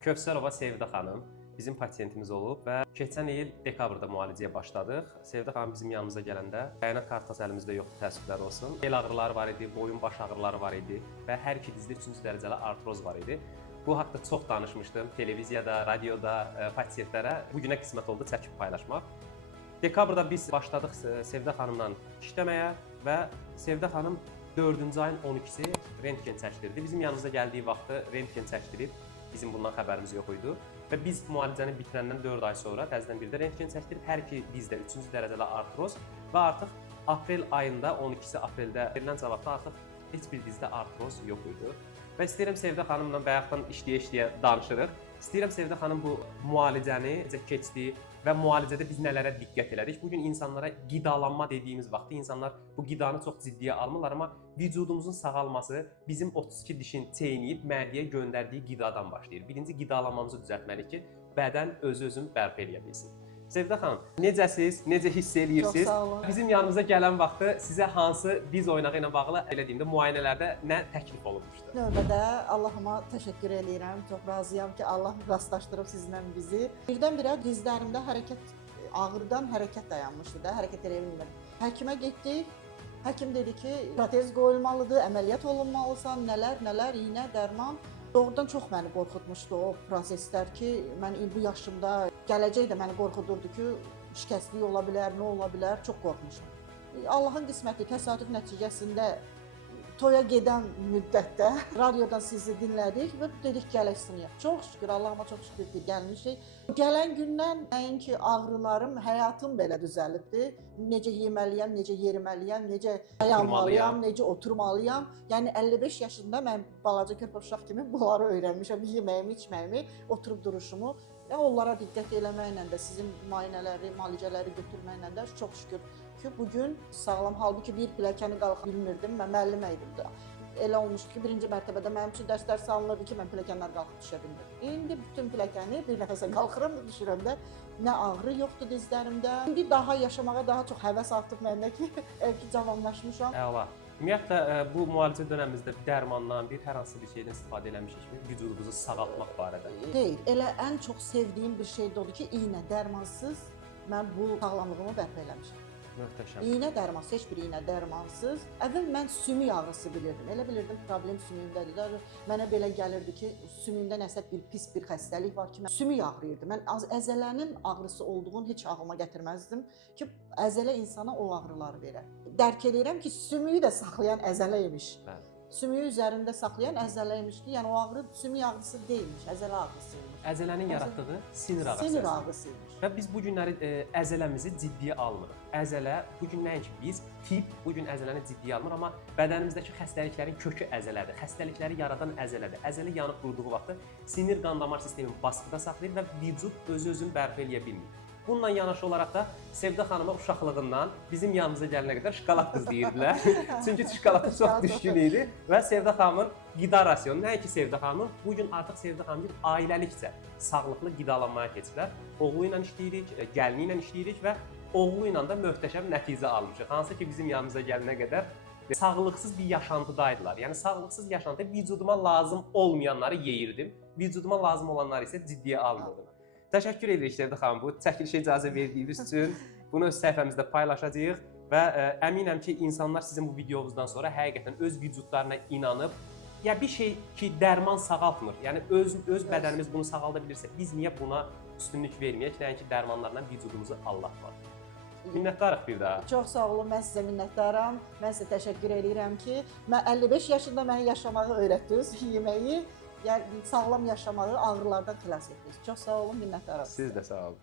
Kövsərova Sevdə xanım bizim pasiyentimiz olub və keçən il dekabrda müalicəyə başladıq. Sevdə xanım bizim yanımıza gələndə bəyanat kartası əlimizdə yoxdur, təəssüflər olsun. Bel ağrıları var idi, boyun baş ağrıları var idi və hər iki dizdə 3-cü dərəcəli artroz var idi. Bu haqda çox danışmışdım televiziyada, radioda pasiyentlərə. Bu günə qismət oldu çəkib paylaşmaq. Dekabrda biz başladıq Sevdə xanımla işləməyə və Sevdə xanım 4-cü ayın 12-si rentgen çəkdirdi. Bizim yanımıza gəldiyi vaxtı rentgen çəkdirib. Bizim bundan xəbərimiz yox idi və biz müalicəni bitirəndən 4 ay sonra təzədən bir də rentgen çəkdirib hər iki dizdə 3-cü dərəcəli artroz və artıq aprel ayında 12-si apreldə verilən cavabda artıq heç bir dizdə artroz yox idi. Və istəyirəm Sevdə xanımla bayaqdan işləyə-işləyə danışırıq. İstəyirəm Sevdə xanım bu müalicəni necə keçdi və müalicədə biz nələrə diqqət elədik. Bu gün insanlara qidalanma dediyimiz vaxtda insanlar bu qidanı çox ciddiyə almırlar, amma vücudumuzun sağalması bizim 32 dişin çeynəyib mədəyə göndərdiyi qidadan başlayır. Birinci qidalanmamızı düzəltməliyik ki, bədən öz-özünü bərpa eləyə bilsin. Sevdə xanım, necəsiz, necə hiss eləyirsiniz? Çox sağ olun. Bizim yanımıza gələn vaxtı sizə hansı diz oynağı ilə bağlı elə deyim də müayinələrdə nə təklif olunmuşdu? Növbədə Allahıma təşəkkür edirəm. Çox razıyam ki, Allah rastlaşdırıb sizinlə bizi. Birdən-birə dizlərimdə ağrıdan hərəkət dayanmışdı da, hərəkət edə bilmirdim. Həkimə getdik. Həkim dedi ki, protez qoyulmalıdır, əməliyyat olunmalısan, nələr, iynə, dərman. Doğrudan çox məni qorxutmuşdu o proseslər ki, mən bu yaşımda gələcək də məni qorxudurdu ki, şikəstlik ola bilər, nə ola bilər, çox qorxmuşum. Allahın qisməti, təsadüf nəticəsində toya gedən müddətdə radiodan sizi dinlədik və dedik gələk sınayaq. Çox şükür, Allahıma çox şükür ki, gəlmişik. Gələn gündən nəinki ağrılarım, həyatım belə düzəlibdi. Necə yeməliyəm, necə yeriməliyəm, necə dayanmalıyam, necə oturmalıyam. Yəni 55 yaşında mən balaca körpə uşaq kimi bunları öyrənmişəm. Yeməyimi, içməyimi, oturub duruşumu. Onlara diqqət eləməklə də, sizin müayinələri, müalicələri götürməklə də çox şükür ki, bugün sağlam. Halbuki bir pilləkəni qalxa bilmirdim, mən müəllimə idim də. Elə olmuşdu ki, birinci mərtəbədə mənim üçün dərslər salınırdı ki, mən pilləkənlər qalxıb düşə bilmirdim. İndi bütün pilləkəni bir nəfəsə qalxıram, düşürəndə nə ağrı yoxdur dizlərimdə. İndi daha yaşamağa daha çox həvəs artıb məndə ki, cavanlaşmışam. Əla. Ümumiyyətlə, bu müalicə dönəmimizdə dərmandan, hər hansı bir şeydən istifadə eləmişikmi? Vücudumuzu sağaltmaq barədə. Deyil, elə ən çox sevdiyim bir şey də odur ki, iynə, dərmansız mən bu sağlamlığımı bərpa eləmişəm. Möhtəşəm. İynə dərmansız, heç bir iynə dərmansız. Əvvəl mən sümük ağrısı bilirdim. Elə bilirdim problem sümüyümdədir. Mənə belə gəlirdi ki, sümüyümdə nəsə pis bir xəstəlik var ki, mən sümük ağrıyırdı. Mən əzələnin ağrısı olduğunu heç ağlıma gətirməzdim ki, əzələ insana o ağrıları verər. Dərk edirəm ki, sümüyü də saxlayan əzələ imiş. Bəli. Sümüyü üzərində saxlayan əzələ imiş ki, yəni o ağrı sümük ağrısı deyilmiş, əzələ ağrısı imiş. Əzələnin yaratdığı sinir ağrısı. Sinir ağrısı imiş. Və biz bu günləri əzələmizi ciddiyə almırıq. Əzələ, bu gün nəinki biz, tibb bu gün əzələni ciddiyə almır, amma bədənimizdəki xəstəliklərin kökü əzələdir. Xəstəlikləri yaradan əzələdir. Əzələ yanıb quruduğu vaxtı sinir qan-damar sistemini basqıda saxlayır və vücud özü-özünü bərpa eləyə bilmir. Bununla yanaşı olaraq da Sevdə xanıma uşaqlığından bizim yanımıza gələnə qədər şokolad qız deyirdilər. Çünki şokolada çox düşkün idi və Sevdə xanımın qida rasionu, nəinki Sevdə xanımın, bu gün artıq Sevdə xanım bir ailəlikcə sağlıqlı qidalanmaya keçiblər. Oğlu ilə işləyirik, gəlini ilə işləyirik və oğlu ilə də möhtəşəm nəticə almışıq. Hansı ki, bizim yanımıza gələnə qədər sağlıqsız bir yaşantıdaydılar. Yəni sağlıqsız yaşantı vücuduma lazım olmayanları yeyirdim, vücuduma lazım olanları isə ciddiyə almırdım. Təşəkkür edirik Sevdə xanım bu çəkilişə icazə verdiyiniz üçün. Bunu öz səhifəmizdə paylaşacağıq və əminəm ki, insanlar sizin bu videonuzdan sonra həqiqətən öz vücudlarına inanıb, ya bir şey ki, dərman sağaltmır. Yəni öz bədənimiz bunu sağalda bilirsə, biz niyə buna üstünlük verməyək? Nəinki dərmanlarla vücudumuzu allatmaq. Minnətdarıq bir daha. Çox sağ olun, mən sizə minnətdaram. Mən sizə təşəkkür edirəm ki, 55 yaşında mənə yaşamağı öyrətdiniz, yeməyi, yəni sağlam yaşamağı, ağrılardan xilas etdiniz. Çox sağ olun, minnətdaram. Siz də sağ olun.